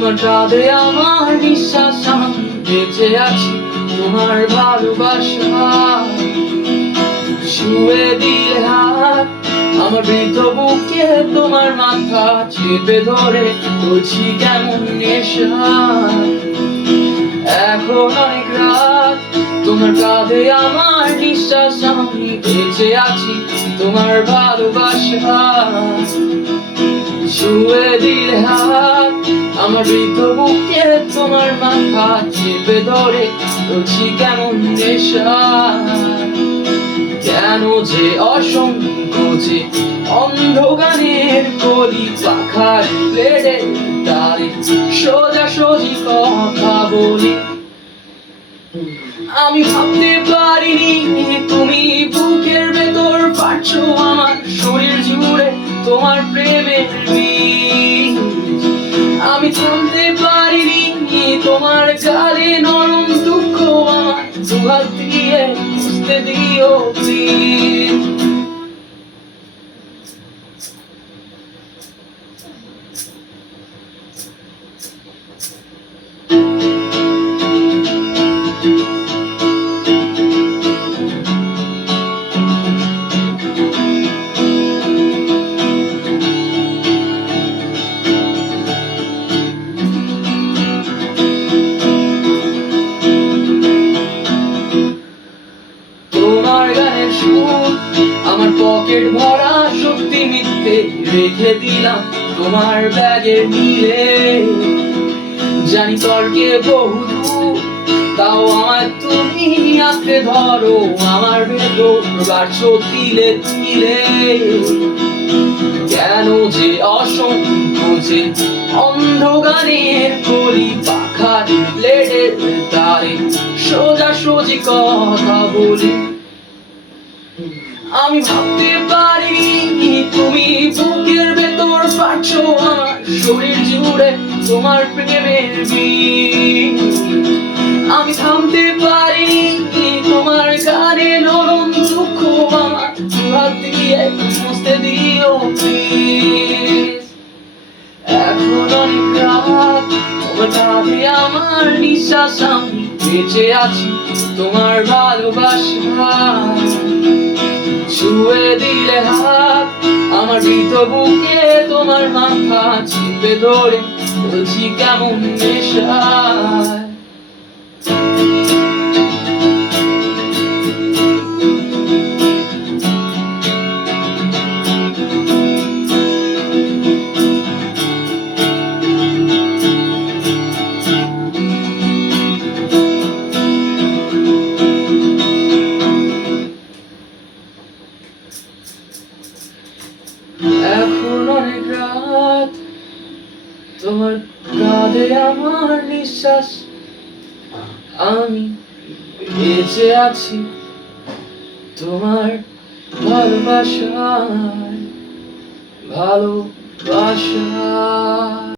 তোমার কাঁধে আমার নিঃশ্বাস, আমি বেঁচে আছি তোমার ভালোবাসা। ছুঁয়ে দিলে হাত আমার বৃদ্ধ বুকে, তোমার মাথা চেপে ধরে বলছি কেমন নেশা। এখন অনেক রাত, তোমার কাঁধে আমার নিঃশ্বাস, আমি বেঁচে আছি তোমার ভালোবাসা। ছুঁয়ে দিলে হাত আমার বৃদ্ধ বুকে, তোমার মাথা চেপে ধরে বলছি কেমন নেশা। কেন যে অসংকোচে অন্ধকারের কলি পাখার প্লেটের তারে সোজাসুজি কথা বলি। আমি ভাবতে পারিনি তুমি বুকের ভেতর পাচ্ছো আমার শরীর জুড়ে তোমার প্রেমের বীজ। আমি থামতে পারিনি তোমার গালে নরম দুঃখ আমার দুহাত দিয়ে বুঝতে দিও প্লিজ। তোমার গানের সুর আমার পকেট ভরা সত্যি মিথ্যে রেখে দিলাম তোমার ব্যাগের নীলে। জানি তর্কে বহুদূর, তাও আমায় তুমি আঁকড়ে ধরো আমার ভেতর বাড়ছো তিলে তিলে। কেন যে অসংকোচে অন্ধকারের কলি পাখার প্লেটের তারে সোজাসুজি কথা বলি। আমি ভাবতে পারিনি তুমি বুকের ভেতর পাচ্ছো আমার শরীর জুড়ে তোমার প্রেমের বীজ। আমি থামতে পারিনি তোমার গানে নরম দুঃখ আমার দুহাত দিয়ে মুছতে দিও প্লিজ। এখন অনেক রাত, তোমার কাঁধে আমার নিঃশ্বাস, আমি বেঁচে আছি তোমার ভালোবাসা। ছুঁয়ে দিলে হাত আমার বৃদ্ধ বুকে, তোমার মাথা চেপে ধরে বলছি কেমন নেশা। এখন অনেক রাত, তোমার কাঁধে আমার নিঃশ্বাস, আমি বেঁচে আছি তোমার ভালোবাসায় ভালোবাসা।